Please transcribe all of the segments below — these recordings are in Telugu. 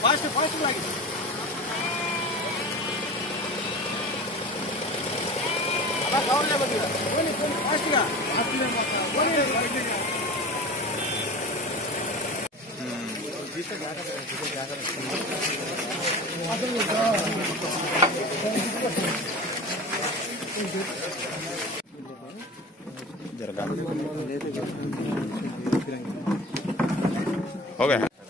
फास्ट फास्ट लागे ಅಲ್ಲ ಕವರ್ಲೆ ಬಂದಿಲ್ಲ ಕೊನೆ ಕೊನೆ ಫಾಸ್ಟಿಗ ಹತ್ತಿರ ಮಾತ್ರ ಕೊನೆ ಬರಲಿಲ್ಲ हो गया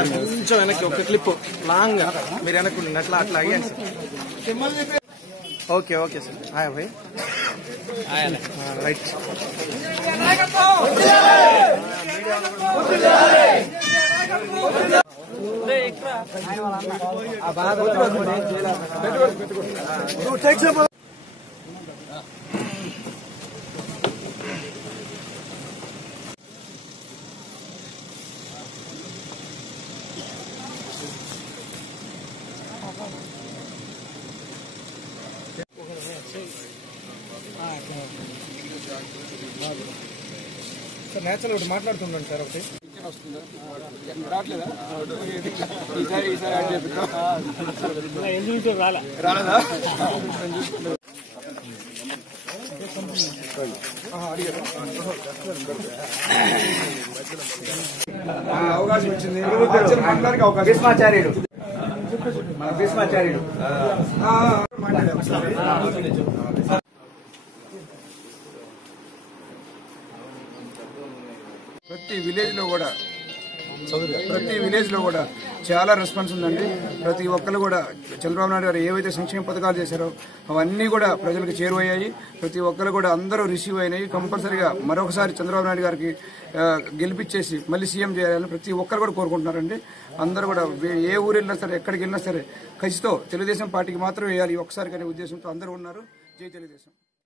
సార్ కొంచెం వెనక్కి ఒక క్లిప్ లాంగ్. మీరు వెనక్కి ఉండండి అట్లా అట్లా అయ్యాను sir okay okay sir hi భాయ్ రైట్ సార్ నేచురల్ ఒకటి మాట్లాడుతుండండి సార్ ఒకటి. అవకాశం వచ్చింది మాట్లాడడానికి అవకాశం భీష్మాచార్యుడు భీష్మాచార్యుడు ప్రతి విలేజ్లో కూడా ప్రతి విలేజ్లో కూడా చాలా రెస్పాన్స్ ఉందండి. ప్రతి ఒక్కరు కూడా చంద్రబాబు నాయుడు గారు ఏవైతే సంక్షేమ పథకాలు చేశారో అవన్నీ కూడా ప్రజలకు చేరువయ్యాయి. ప్రతి ఒక్కరు కూడా అందరూ రిసీవ్ అయినాయి. కంపల్సరీగా మరొకసారి చంద్రబాబు నాయుడు గారికి గెలిపించేసి మళ్ళీ సీఎం చేయాలని ప్రతి ఒక్కరు కూడా కోరుకుంటున్నారండి. అందరూ కూడా ఏ ఊరు వెళ్ళినా సరే ఎక్కడికి వెళ్ళినా సరే కసితో తెలుగుదేశం పార్టీకి మాత్రం వేయాలి. ఒకసారి ఒక్కసారి ఉద్దేశంతో అందరూ ఉన్నారు. జై తెలుగుదేశం.